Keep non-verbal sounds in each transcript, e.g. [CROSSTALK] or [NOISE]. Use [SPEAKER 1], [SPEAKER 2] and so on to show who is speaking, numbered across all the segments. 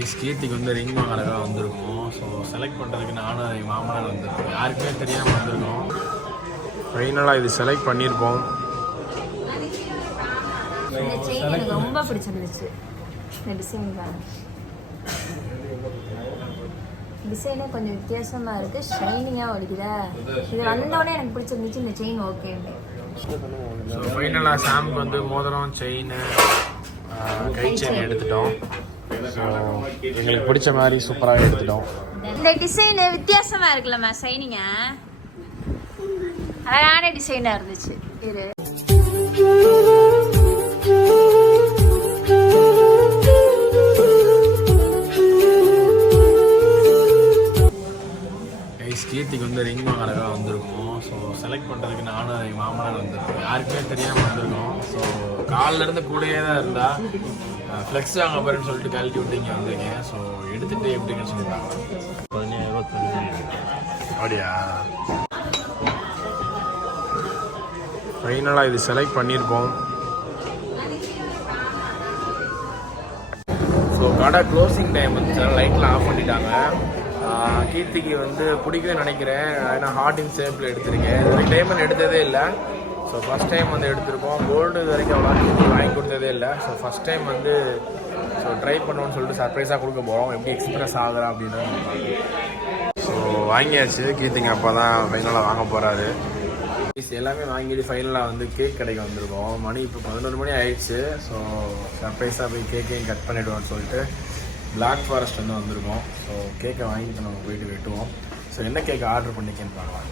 [SPEAKER 1] Ice கீர்த்திக்கு வந்து ring வாங்குறதுக்காக வந்திருக்கோம். ஸோ செலக்ட் பண்ணுறதுக்கு நானும் எங்கள் மாமனார் வந்திருக்கோம். யாருக்குமே தெரியாமல் வந்திருக்கோம். ஃபைனலாக இது செலக்ட் பண்ணியிருப்போம்.
[SPEAKER 2] இந்த செயின் எனக்கு ரொம்ப பிடிச்சிருந்துச்சு. இந்த டிசைன் டிசைனே கொஞ்சம் வித்தியாசமா இருக்கு. ஷைனிங்காக ஒடிக்குதா இது வந்தோடனே எனக்கு பிடிச்சிருந்துச்சு. இந்த செயின் ஓகே
[SPEAKER 1] ஸோ ஃபைனலாக சாமுக்கு வந்து மோதிரம் செயின் கை செயின் எடுத்துட்டோம். ஸோ எங்களுக்கு பிடிச்ச மாதிரி சூப்பராக எடுத்துட்டோம்.
[SPEAKER 2] இந்த டிசைன் வித்தியாசமா இருக்குல்லம்மா ஷைனிங்க அழகான டிசைனாக இருந்துச்சு. இரு.
[SPEAKER 1] ஐஸ் கீர்த்திக்கு வந்து ரிங் வாங்குறதுக்காக வந்திருக்கோம். ஸோ செலக்ட் பண்ணுறதுக்கு நானும் எங்கள் மாமனார் வந்திருக்கோம். யாருக்குமே தெரியாமல் வந்திருக்கோம். ஸோ காலில் இருந்து கூடயே தான் இருந்தா ஃப்ளெக்ஸ் வாங்க போறேன்னு சொல்லிட்டு கழட்டி விட்டு இங்கே வந்திருக்கேன் ஸோ எடுத்துகிட்டு எப்படின்னு சொல்லிட்டாங்க அப்படியா? ஃபைனலாக இது செலக்ட் பண்ணியிருப்போம் ஸோ கடை க்ளோசிங் டைம் வந்து லைட்லாம் ஆஃப் பண்ணிட்டாங்க. கீர்த்திக்கு வந்து பிடிக்கும்னு நினைக்கிறேன். ஏன்னா ஹார்ட் இன் ஷேப்பில் எடுத்திருக்கேன். இது டைமண்ட் எடுத்ததே இல்லை. ஸோ ஃபஸ்ட் டைம் வந்து எடுத்திருக்கோம். கோல்டு இது வரைக்கும் அவ்வளோ வாங்கி கொடுத்ததே இல்லை. ஸோ ஃபஸ்ட் டைம் வந்து ஸோ ட்ரை பண்ணோன்னு சொல்லிட்டு சர்ப்ரைஸாக கொடுக்க போகிறோம் எப்படி எக்ஸ்பிரஸ் ஆகுறா அப்படின்னு ஸோ வாங்கியாச்சு. கீர்த்திங்க அப்போ தான் ஃபைனலாக வாங்க போகிறாரு எல்லாமே வாங்கிட்டு ஃபைனலாக வந்து கேக் கடைக்கு வந்திருக்கோம். மணி இப்போ பதினொரு மணி ஆயிடுச்சு. ஸோ சர்ப்ரைஸாக போய் கேக்கையும் கட் பண்ணிவிடுவோம்னு சொல்லிட்டு பிளாக் ஃபாரஸ்ட் வந்து வந்திருக்கோம். ஸோ கேக்கை வாங்கிட்டு நம்ம போயிட்டு வெட்டுவோம். ஸோ என்ன கேக் ஆர்டர் பண்ணிக்கேன்னு பார்க்கலாம்.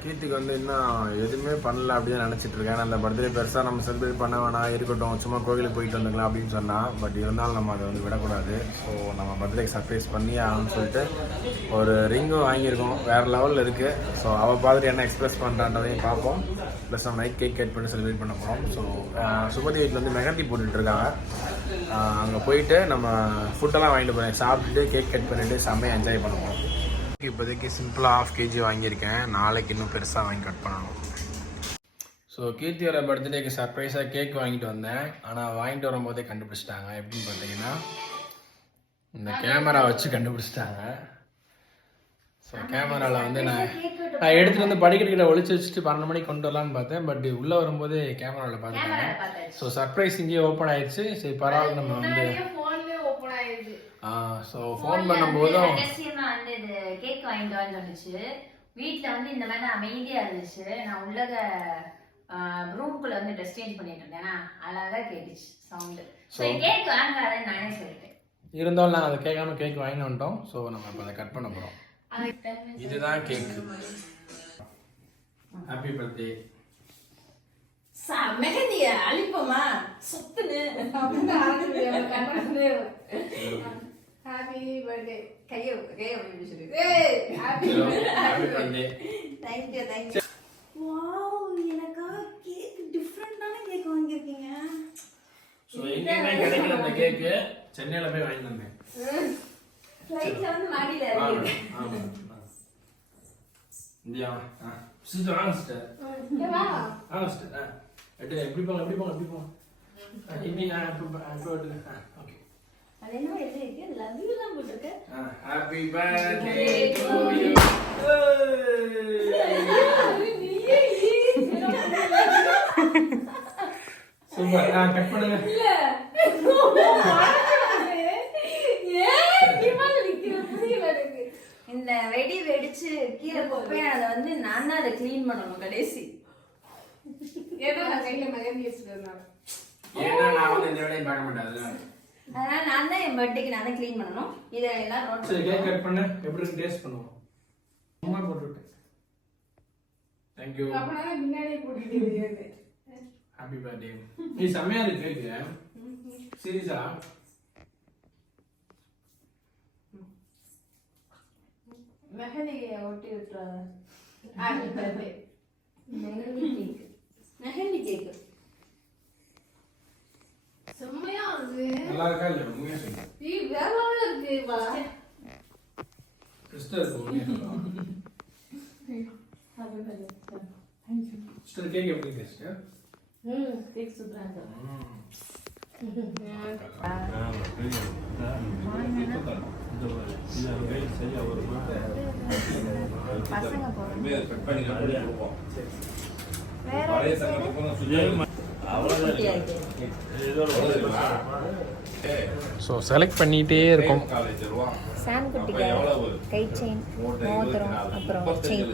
[SPEAKER 1] கீர்த்திக்கு வந்து இன்னும் எதுவுமே பண்ணல அப்படின்னு நினச்சிட்டு இருக்கேன். அந்த பர்த்டே பெருசாக நம்ம செலிப்ரேட் பண்ண வேணாம். இருக்கட்டும் சும்மா கோவிலுக்கு போயிட்டு வந்துக்கலாம் அப்படின்னு சொன்னால் பட் இருந்தாலும் நம்ம அதை வந்து விடக்கூடாது. ஸோ நம்ம பர்த்டேக்கு சர்ப்ரைஸ் பண்ணி ஆகணும்னு சொல்லிட்டு ஒரு ரிங்கும் வாங்கியிருக்கோம். வேறு லெவலில் இருக்குது ஸோ அவள் பார்த்துட்டு என்ன எக்ஸ்பிரஸ் பண்ணுறான்றதையும் பார்ப்போம். ப்ளஸ் நம்ம நைட் கேக் கட் பண்ணி செலிப்ரேட் பண்ண போகிறோம் ஸோ சுபதி வீட்டில் வந்து மெகந்தி போட்டுட்டு இருக்காங்க. அங்கே போயிட்டு நம்ம ஃபுட்டெல்லாம் வாங்கிட்டு போகிறேன் சாப்பிட்டுட்டு கேக் கட் பண்ணிவிட்டு செம்மையாக என்ஜாய் பண்ணுவோம். இப்போதைக்கு சிம்பிளாக ஆஃப் கேஜி வாங்கியிருக்கேன். நாளைக்கு இன்னும் பெருசாக வாங்கி கட் பண்ணணும் ஸோ கீர்த்தியோட பர்த்டேக்கு சர்ப்ரைஸாக கேக் வாங்கிட்டு வந்தேன். ஆனால் வாங்கிட்டு வரும்போதே கண்டுபிடிச்சிட்டாங்க. எப்படின்னு பார்த்தீங்கன்னா இந்த கேமரா வச்சு கண்டுபிடிச்சிட்டாங்க. ஸோ கேமராவில் வந்து நான் நான் எடுத்துகிட்டு வந்து படிக்கட்டுக்கிட்ட ஒளிச்சு வச்சுட்டு பன்னெண்டு மணிக்கு கொண்டு வரலான்னு பார்த்தேன். பட் உள்ளே வரும்போது கேமராவில் பார்த்துட்டாங்க ஸோ சர்ப்ரைஸ் இங்கேயே ஓப்பன் ஆயிடுச்சு. சரி பரவாயில்ல நம்ம வந்து ஸோ ஃபோன் பண்ணும்போதும்
[SPEAKER 2] ரகசியமா வந்து இது கேக் வாங்கிட்டு வான்னு சொன்னுச்சு வீட்ல வந்து இந்த மாதிரி அமைதியா இருந்துச்சு. நான் உள்ளக ரூம்குள்ள வந்து ட்ரெஸ் சேஞ்ச் பண்ணிட்டு இருந்தேனா. அழகா கேட்டுச்சு சவுண்டு ஸோ கேக் வாங்காதன்னு நானே சொல்லிட்டேன்.
[SPEAKER 1] இருந்தாலும் நாங்கள் அதை கேட்காம கேக் வாங்கி வந்துட்டோம். ஸோ நம்ம இப்போ அதை கட் பண்ண போகிறோம் இதுதான் கேக் ஹாப்பி பர்த்டே
[SPEAKER 3] மெகந்திய அழிப்போமா சுத்துன்னு. ஹாப்பி பர்த்டே கையோ கையோ சொல்லு happy
[SPEAKER 1] happy birthday
[SPEAKER 3] thank you thank you wow எனக்கா கேக் டிஃப்ரெண்டான கேக் வாங்கியிருக்கீங்க
[SPEAKER 1] ஸோ எங்கேயுமே கிடைக்கல அந்த கேக்கு சென்னையில் போய் வாங்கி வந்தேன்
[SPEAKER 3] ஃப்ளைட்ல வந்து மாடியில இருக்கு
[SPEAKER 1] இந்தியா ஆ சிஸ்டர் வாங்க சிஸ்டர் வாங்க சிஸ்டர் எப்படி போங்க எப்படி போங்க எப்படி போங்க இப்படி ஆ இப்போ இப்போ
[SPEAKER 3] அது என்ன எழுதி இருக்கு? லவ் யூ தான் போட்டிருக்கு.
[SPEAKER 1] Happy birthday to you super ah cut பண்ணுங்க.
[SPEAKER 2] இந்த வெடி வெடிச்சு கீழே போய் அதை வந்து நான் தான் அதை க்ளீன் பண்ணணும் கடைசி.
[SPEAKER 1] ஏன்னா நான் வந்து இந்த வேலையும் பார்க்க மாட்டேன் அதனால
[SPEAKER 2] அதனால நான் தான் என் பர்த்டேக்கு நான் தான் க்ளீன் பண்ணணும். இதை எல்லாம் நோட்
[SPEAKER 1] சரி கேக் கட் பண்ணு. எப்படி டேஸ்ட் பண்ணுவோம். சும்மா போட்டுவிட்டேன் தேங்க்யூ ஹாப்பி பர்த்டே நீ செம்மையா இருக்கு கேக்கு சீரியஸா
[SPEAKER 3] மெஹந்தியை ஒட்டி விட்டுறாங்க
[SPEAKER 2] மெஹந்தி கேக்
[SPEAKER 3] மெஹந்தி கேக் செம்மையா இருக்கு.
[SPEAKER 1] நல்லா இருக்கா இல்லையா? உண்மையா சொல்லு
[SPEAKER 3] ஏய், வேற level ல இருக்கு. வா.
[SPEAKER 1] சிஸ்டர் உண்மையா சிஸ்டர் கேக் எப்படி இருக்கு சிஸ்டர்?
[SPEAKER 3] ம் கேக் சூப்பரா இருக்கு.
[SPEAKER 1] ம்
[SPEAKER 2] பசங்க போறோம். வேற
[SPEAKER 1] ஸோ செலக்ட் பண்ணிகிட்டே இருக்கும்.
[SPEAKER 2] சாம் குட்டிக்காக கை செயின் மோதிரம் அப்புறம் செயின்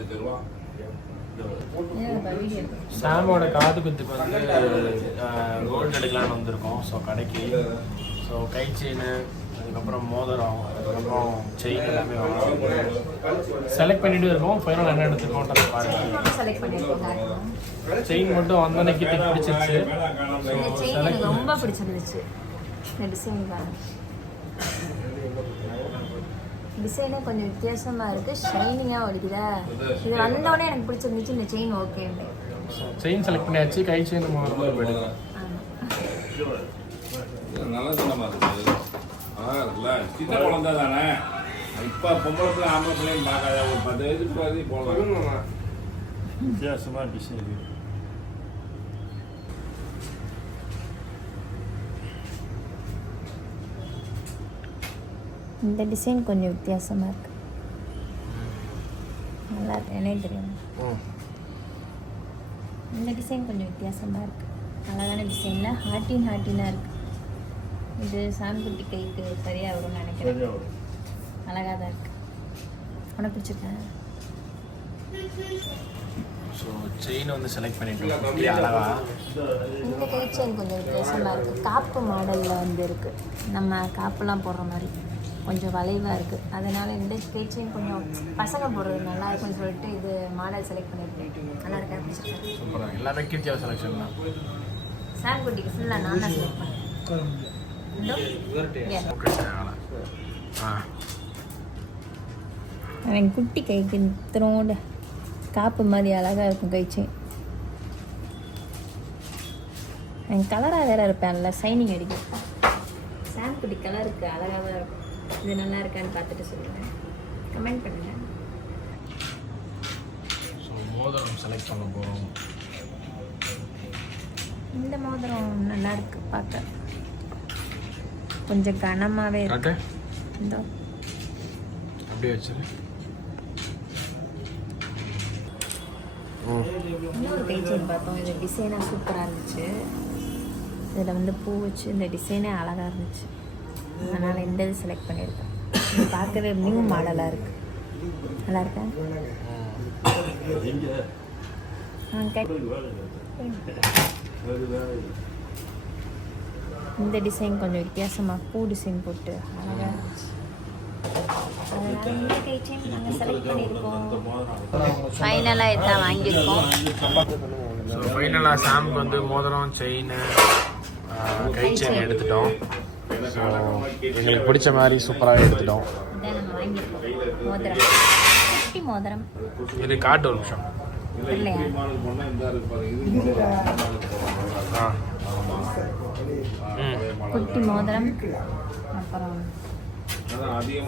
[SPEAKER 2] வீடியோ
[SPEAKER 1] சாமோட காது குத்துக்கு வந்து கோல்டு எடுக்கலாம்னு வந்திருக்கோம். ஸோ கடைக்கு. ஸோ கை செயின் அதுக்கப்புறம் மோதிரம் அதுக்கப்புறம் செயின் எல்லாமே வாங்கலாம் செலக்ட் பண்ணிட்டு இருக்கோம். ஃபைனல் என்ன எடுத்துருக்கோன்றத பாருங்க
[SPEAKER 2] செலக்ட்
[SPEAKER 1] செயின் மட்டும் வந்தோடனே கிட்ட பிடிச்சிருச்சு.
[SPEAKER 2] இந்த செயின் எனக்கு ரொம்ப பிடிச்சிருந்துச்சு. இந்த டிசைன் டிசைனே கொஞ்சம் வித்தியாசமா இருக்கு. ஷைனிங்காக ஒடிக்குதா இது வந்தோடனே எனக்கு பிடிச்சிருந்துச்சு இந்த செயின் ஓகே
[SPEAKER 1] செயின் செலக்ட் பண்ணியாச்சு. கை செயின்
[SPEAKER 4] நல்ல சின்னமா இருக்குது அதான் இருக்குல்ல சின்ன குழந்தை தானே? இப்ப பொம்பளை பிள்ளை ஆம்பளை பிள்ளைன்னு பார்க்காத ஒரு பத்து வயசு பாதி போகலாம்
[SPEAKER 5] வித்தியாசமா டிசைன்
[SPEAKER 2] இந்த டிசைன் கொஞ்சம் வித்தியாசமா இருக்கு. நல்லா இருக்கு. எனக்கு தெரியும் இந்த டிசைன் கொஞ்சம் வித்தியாசமாக இருக்குது அழகான டிசைனில்? ஹார்டின் ஹார்டினாக இருக்குது இது சாமிக்குட்டி கைக்கு சரியாக வரும்னு நினைக்கிறேன்
[SPEAKER 5] சரியா வரும்
[SPEAKER 2] அழகாக தான் இருக்குது உனக்கு பிடிச்சிருக்கேன்
[SPEAKER 1] ஸோ செயின் வந்து செலக்ட் பண்ணிட்டோம் குட்டி அழகா.
[SPEAKER 2] இந்த கை செயின் கொஞ்சம் வித்தியாசமாக இருக்குது காப்பு மாடலில் வந்து இருக்குது நம்ம காப்புலாம் போடுற மாதிரி. கொஞ்சம் வளைவாக இருக்குது அதனால் இந்த கை செயின் கொஞ்சம் பசங்க போடுறது நல்லா இருக்கும்னு சொல்லிட்டு இது மாடல் செலக்ட் பண்ணியிருக்கேன் நல்லா இருக்கா? பிடிச்சிருக்கேன்
[SPEAKER 1] எல்லாமே செலெக்ஷன் தான்.
[SPEAKER 2] ஃபுல்லாக நான் தான் செலக்ட் பண்ணேன். அவன் குட்டி கைக்கு இத்தனோட காப்பு மாதிரி அழகாக இருக்கும் கை செயின் அவன் கலராக வேற இருப்பேன்ல சைனிங் அடிக்கும் சாம் குட்டி கலருக்கு அழகாக தான் இருக்கும். இது நல்லா இருக்கான்னு பார்த்துட்டு சொல்லுங்கள் கமெண்ட் பண்ணுங்கள்
[SPEAKER 1] மோதிரம் செலக்ட் பண்ண போகிறோம்
[SPEAKER 2] இந்த மோதிரம் நல்லா இருக்கு பார்க்க. கொஞ்சம் கனமாகவே இருக்கு. இந்த.
[SPEAKER 1] அப்படியே வச்சிரு.
[SPEAKER 2] இன்னொரு கை செயின் பார்த்தோம். இது டிசைனாக சூப்பராக இருந்துச்சு. இதில் வந்து பூ வச்சு இந்த டிசைனே அழகாக இருந்துச்சு. அதனால் இந்த இது செலக்ட் பண்ணியிருக்கேன் இது பார்க்கவே நியூ மாடலாக இருக்குது நல்லா இருக்கா? ஆ, இந்த டிசைன் கொஞ்சம் வித்தியாசமாக பூ டிசைன் போட்டு. அழகாக இருந்துச்சு. ஃபைனலாக இதான் வாங்கியிருக்கோம்.
[SPEAKER 1] ஸோ ஃபைனலாக சாம்க்கு வந்து மோதிரம் செயின் கை செயின் எடுத்துட்டோம். ஸோ எங்களுக்கு பிடிச்ச மாதிரி சூப்பராகவே எடுத்துட்டோம்.
[SPEAKER 2] மோதிரம்.
[SPEAKER 1] இது காட்டு ஒரு நிமிஷம். ஆ.
[SPEAKER 2] குட்டி மோதிரம் அப்புறம்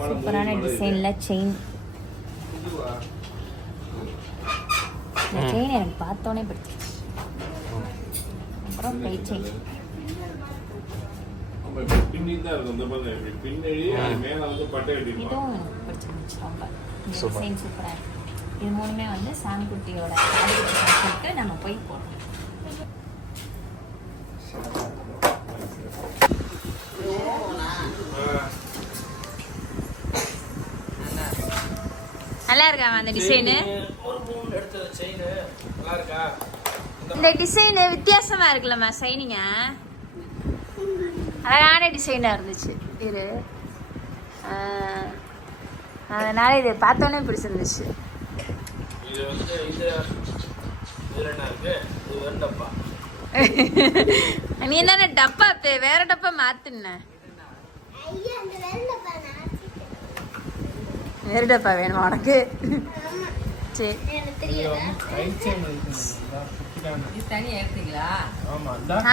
[SPEAKER 2] சூப்பரான டிசைனில் செயின் இந்த செயின் எனக்கு பார்த்தோன்னே பிடிச்சிச்சு அப்புறம் கை செயின்
[SPEAKER 4] நம்ம இப்படி பின்னி தான் இருக்கும். இந்த பாருங்க
[SPEAKER 2] நல்லா இருக்கா அந்த டிசைனு இந்த டிசைனு வித்தியாசமா இருக்குல்லம்மா சைனிங்க அழகான டிசைனாக இருந்துச்சு இது அதனால இது பார்த்தோன்னே பிடிச்சிருந்துச்சு [LAUGHS] நீ என்ன டப்பா பே- வேற டப்பா மாத்துன? வேற டப்பா வேணுமா உனக்கு? சரி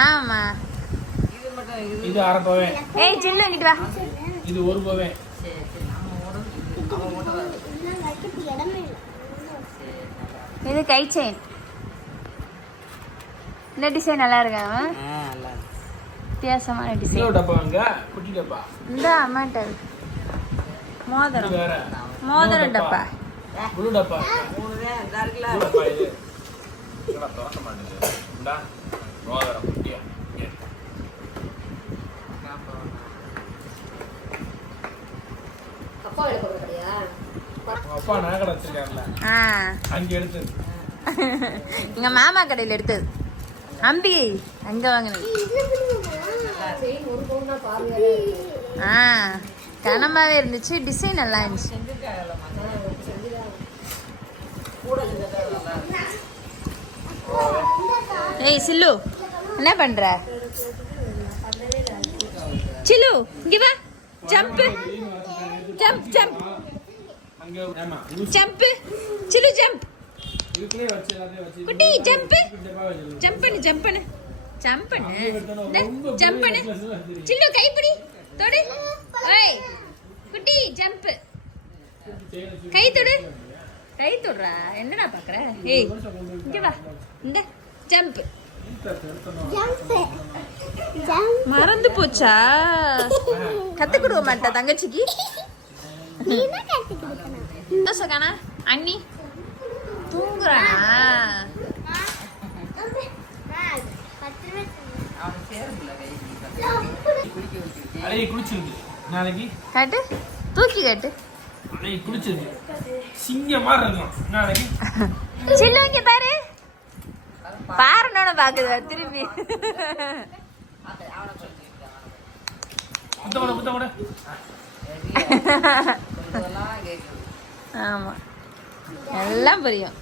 [SPEAKER 2] ஆமா.
[SPEAKER 1] இது அரை பவன்.
[SPEAKER 2] ஏய் இங்கிட்டு வா.
[SPEAKER 1] இது ஒரு பவன்.
[SPEAKER 2] இது கை செயின் இந்த டிசைன் நல்லா இருக்கா வித்தியாசமான டிசைன்
[SPEAKER 1] டப்பாங்க குட்டி டப்பா.
[SPEAKER 2] இந்த அமௌண்ட் இருக்கு மோதிரம். மோதிரம் டப்பா
[SPEAKER 1] புழு டப்பா
[SPEAKER 2] எங்க மாமா கடையில் எடுத்தது அம்பிகை அங்க வாங்கினது ஆ கனமாவே இருந்துச்சு டிசைன் நல்லா இருந்துச்சு. ஏய் சில்லு என்ன பண்ற? சில்லு இங்க வா. Jump jump jump. Jump Chillu jump. குட்டி ஜம்ப் ஜம்ப் பண்ணு ஜம்ப் பண்ணு ஜம்ப் பண்ணு ஜம்ப் பண்ணு சில்லு கைப்பிடி. தொடு. ஏய் குட்டி ஜம்ப் கை தொடு. கை தொடுறா? என்னடா பாக்குற? ஏய் இங்க வா. இந்த ஜம்ப் மறந்து போச்சா? கத்துக்கிடுவ மாட்டா தங்கச்சிக்கு? சொக்கானா அண்ணி. தூங்குறானா
[SPEAKER 1] நாளைக்கு?
[SPEAKER 2] காட்டு. தூக்கி காட்டு.
[SPEAKER 1] அழகி குளிச்சிருக்கு சிங்க மாதிரி இருக்கும் நாளைக்கு
[SPEAKER 2] சில்லு இங்க பாரு. பாருனோட பாக்குது
[SPEAKER 1] கூட
[SPEAKER 2] ஆமா. எல்லாம் புரியும்.